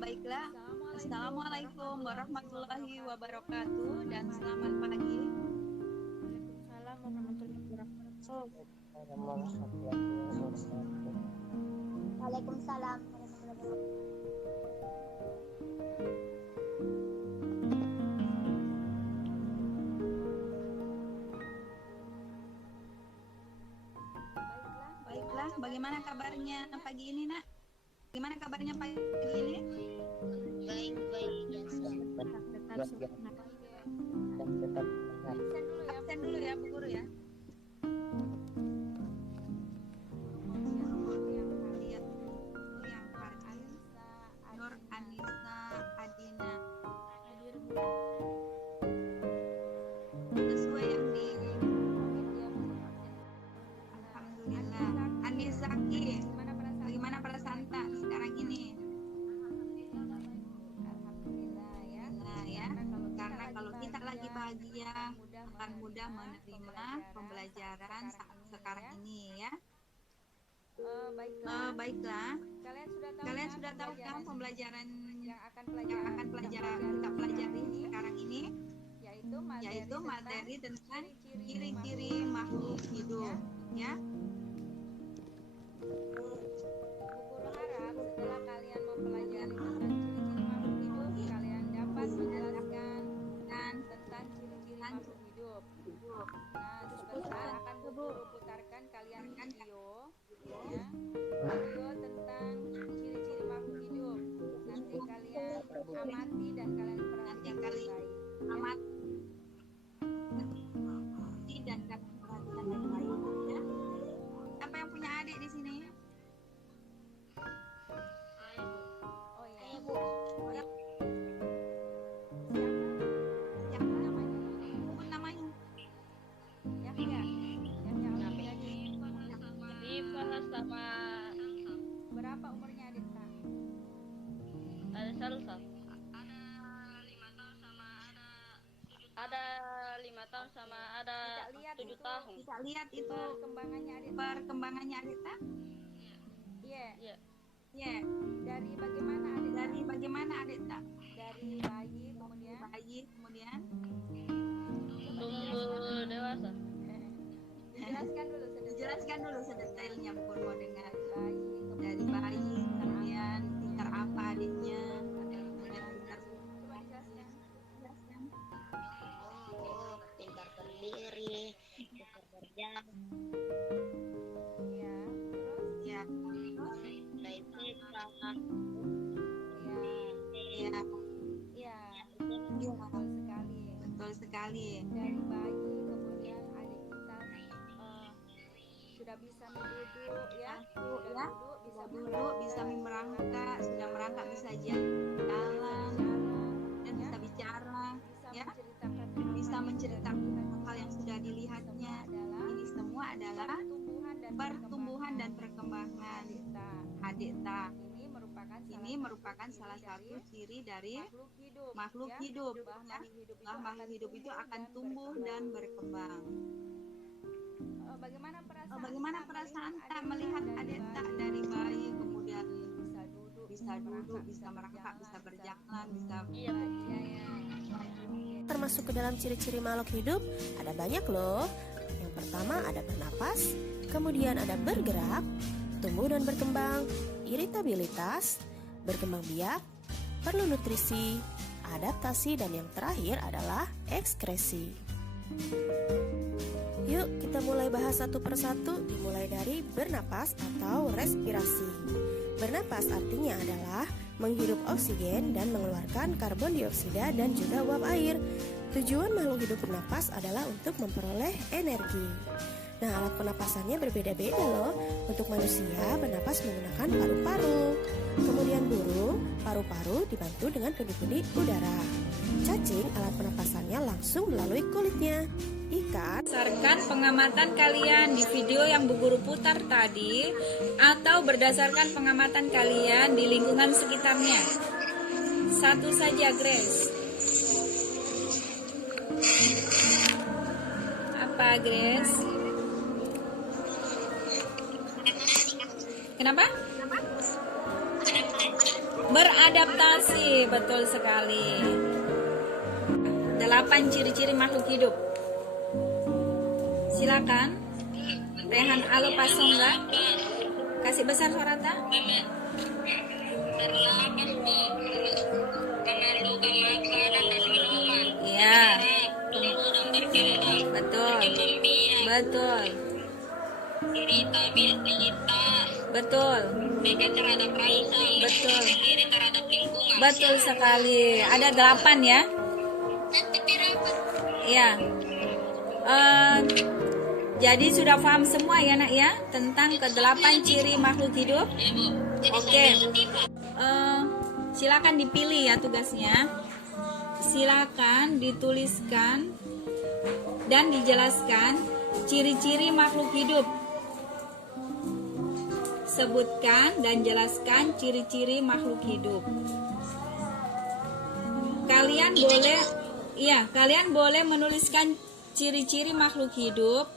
Baiklah, Assalamualaikum warahmatullahi wabarakatuh dan selamat pagi. Waalaikumsalam warahmatullahi wabarakatuh. Waalaikumsalam warahmatullahi wabarakatuh. Baiklah, bagaimana kabarnya pagi ini, Nak? Bagaimana kabarnya pagi ini? Baik-baik. Absen dulu ya, Bu Guru ya. Nur Anissa Adina. Sesuai yang di Alhamdulillah. Anisaki, bagaimana perasaan tak sekarang ini? Alhamdulillah ya. Nah ya, karena kalau kita lagi bahagia akan mudah menerima pembelajaran saat sekarang ini ya. Baiklah. Kalian sudah tahu kan pembelajaran yang akan kita pelajari sekarang ini, yaitu materi tentang ciri-ciri makhluk hidup ya. Guru harap setelah kalian mempelajari tentang ciri-ciri makhluk hidup, kalian dapat menjelaskan tentang ciri-ciri makhluk hidup. Nah, sebentar akan guru putarkan kalian video ya. Video tentang ciri-ciri makhluk hidup. Nanti kalian amati dan kalian perhatikan baik. Amati dan kalian perhatikan yang baik ya. Siapa yang punya adik di sini? Oh ya. Ibu, Siapa namanya? Sebut namanya. Yahya. Yahya Alfiadi. Rifa sama Berapa umurnya adik tak? ada Salsa. Ada 5 tahun sama ada Tidak lihat 7 itu. tahun. Bisa lihat itu Perkembangannya adik. perkembangannya Adita? Iya. Iya. Ya, Dari bagaimana adik? dari bagaimana Adita? Dari bayi kemudian Bayi kemudian Tumbuh dewasa. dijelaskan dulu sedetail. Detailnya Bu Guru mau dengar. Bayi Dari bayi kemudian pintar apa adiknya? Kemudian pintar coba dijelaskan. pintar berdiri, pintar berjalan, Iya. Terus ya. baik kita, iya. Ya, Iya. ya, Betul sekali. betul sekali. Dari bayi kemudian adik kita sudah bisa duduk ya. Sudah Ya. duduk, Bisa merangkak, sudah merangkak bisa jalan dan bisa bicara, ya. Bisa menceritakan hal yang sudah dilihatnya. Ini semua adalah pertumbuhan dan perkembangan Adita. Ini merupakan salah satu ciri dari makhluk hidup. Makhluk hidup itu akan tumbuh dan berkembang. Bagaimana perasaan tak melihat Adita dari bayi kemudian bisa duduk, bisa merangkak, bisa berjalan, bisa Iya. Termasuk ke dalam ciri-ciri makhluk hidup ada banyak loh. Yang pertama ada bernapas, kemudian ada bergerak, tumbuh dan berkembang, iritabilitas, berkembang biak, perlu nutrisi, adaptasi, dan yang terakhir adalah ekskresi. Yuk kita mulai bahas satu persatu, dimulai dari bernapas atau respirasi. Bernapas artinya adalah menghirup oksigen dan mengeluarkan karbon dioksida dan juga uap air. Tujuan makhluk hidup bernapas adalah untuk memperoleh energi. Nah, alat pernapasannya berbeda-beda loh. Untuk manusia bernapas menggunakan paru-paru. Kemudian burung, paru-paru dibantu dengan kendi-kendi udara. Cacing, alat pernapasannya langsung melalui kulitnya. Ikan, Berdasarkan pengamatan kalian di video yang Bu Guru putar tadi atau berdasarkan pengamatan kalian di lingkungan sekitarnya. Satu saja, Grace. Apa, Grace? Kenapa? Beradaptasi, betul sekali. 8 ciri-ciri makhluk hidup. Silakan. Rehan Alo Pasongga. Kasih besar suara ta. Iya. Betul. Betul. Betul. Betul. Betul sekali. Ada 8 ya. Iya. Jadi sudah paham semua ya nak ya tentang ke-8 ciri makhluk hidup. Oke. Silakan dipilih ya tugasnya. Silakan dituliskan dan dijelaskan ciri-ciri makhluk hidup. Sebutkan dan jelaskan ciri-ciri makhluk hidup. Kalian boleh menuliskan ciri-ciri makhluk hidup.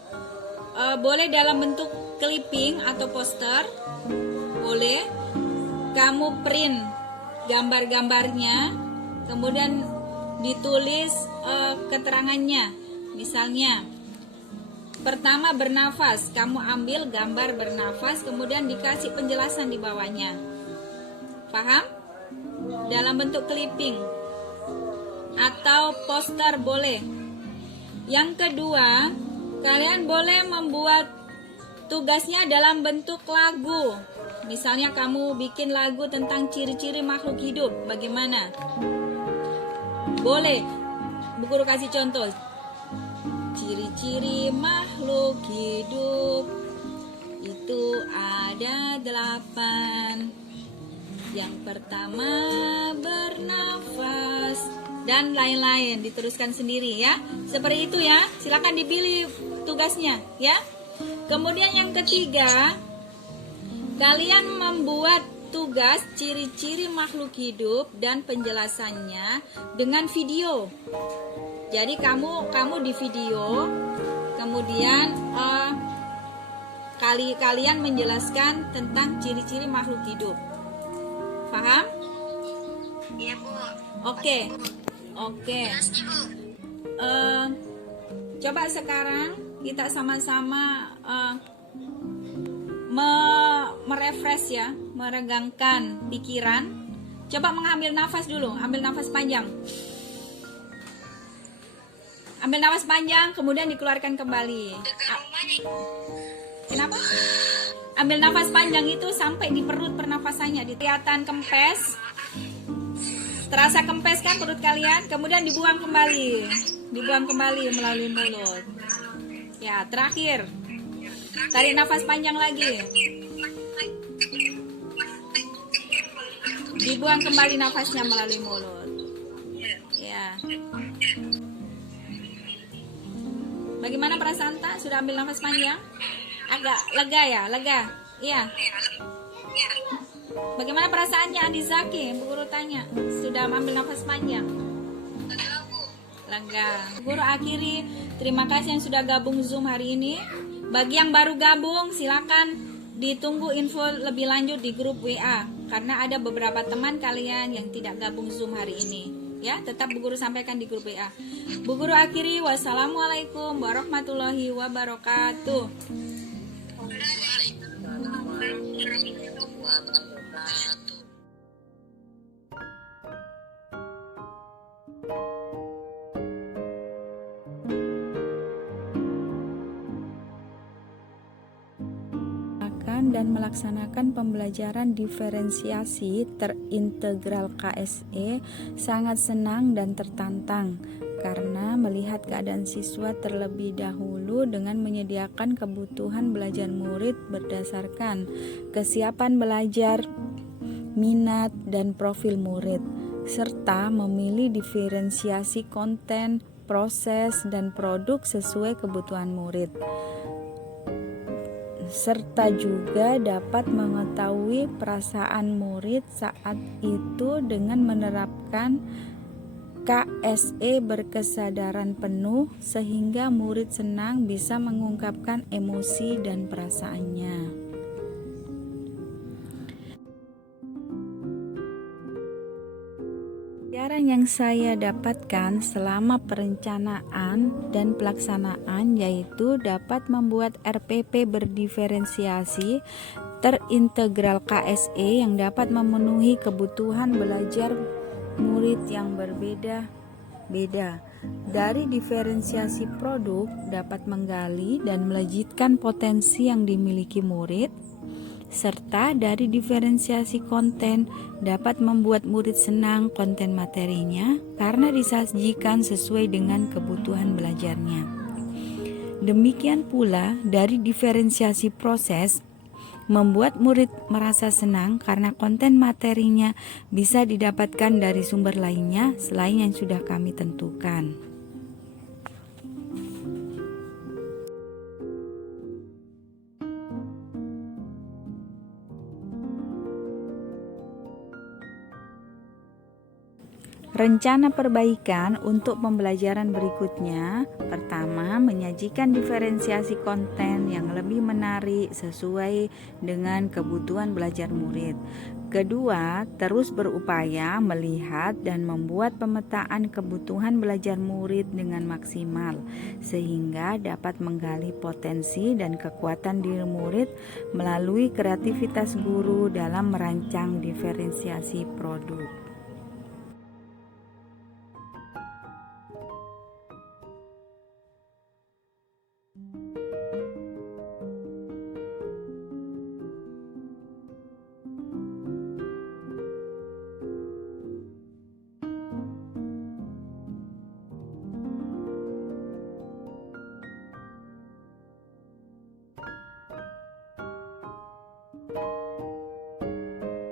Boleh dalam bentuk clipping atau poster. Boleh. Kamu print gambar-gambarnya, kemudian ditulis keterangannya. Misalnya, pertama bernafas, kamu ambil gambar bernafas, kemudian dikasih penjelasan di bawahnya. Paham? Dalam bentuk clipping atau poster boleh. Yang kedua, kalian boleh membuat tugasnya dalam bentuk lagu. Misalnya kamu bikin lagu tentang ciri-ciri makhluk hidup, bagaimana? Boleh. Bu Guru kasih contoh. Ciri-ciri makhluk hidup itu ada 8. Yang pertama bernafas dan lain-lain, diteruskan sendiri ya. Seperti itu ya. Silakan dipilih tugasnya ya. Kemudian yang ketiga, kalian membuat tugas ciri-ciri makhluk hidup dan penjelasannya dengan video. Jadi kamu di video, kemudian kalian menjelaskan tentang ciri-ciri makhluk hidup. Paham? Iya Bu. Oke. Coba sekarang kita sama-sama merefresh ya, meregangkan pikiran. Coba mengambil nafas dulu, ambil nafas panjang. Ambil nafas panjang, kemudian dikeluarkan kembali. Kenapa? Ambil nafas panjang itu sampai di perut pernafasannya, kelihatan kempes. Terasa kempes kan perut kalian? Kemudian dibuang kembali. Dibuang kembali melalui mulut. Ya, terakhir. Tarik nafas panjang lagi. Dibuang kembali nafasnya melalui mulut. Ya. Bagaimana perasaan tak? Sudah ambil nafas panjang? Agak lega ya? Lega? Iya. Bagaimana perasaannya Andi Zaki? Bu Guru tanya. Sudah ambil nafas panjang? Lega. Bu Guru akhiri. Terima kasih yang sudah gabung Zoom hari ini. Bagi yang baru gabung, silakan ditunggu info lebih lanjut di grup WA. Karena ada beberapa teman kalian yang tidak gabung Zoom hari ini. Ya, tetap Bu Guru sampaikan di grup WA. Bu Guru akhiri. Wassalamualaikum warahmatullahi wabarakatuh. Dan melaksanakan pembelajaran diferensiasi terintegral KSE sangat senang dan tertantang karena melihat keadaan siswa terlebih dahulu dengan menyediakan kebutuhan belajar murid berdasarkan kesiapan belajar, minat, dan profil murid, serta memilih diferensiasi konten, proses, dan produk sesuai kebutuhan murid, serta juga dapat mengetahui perasaan murid saat itu dengan menerapkan KSE berkesadaran penuh sehingga murid senang bisa mengungkapkan emosi dan perasaannya. Pengalaman yang saya dapatkan selama perencanaan dan pelaksanaan yaitu dapat membuat RPP berdiferensiasi terintegral KSE yang dapat memenuhi kebutuhan belajar murid yang berbeda-beda. Dari diferensiasi produk dapat menggali dan melejitkan potensi yang dimiliki murid, serta dari diferensiasi konten dapat membuat murid senang konten materinya karena disajikan sesuai dengan kebutuhan belajarnya. Demikian pula dari diferensiasi proses membuat murid merasa senang karena konten materinya bisa didapatkan dari sumber lainnya selain yang sudah kami tentukan. Rencana perbaikan untuk pembelajaran berikutnya: pertama, menyajikan diferensiasi konten yang lebih menarik sesuai dengan kebutuhan belajar murid. Kedua, terus berupaya melihat dan membuat pemetaan kebutuhan belajar murid dengan maksimal sehingga dapat menggali potensi dan kekuatan diri murid melalui kreativitas guru dalam merancang diferensiasi produk.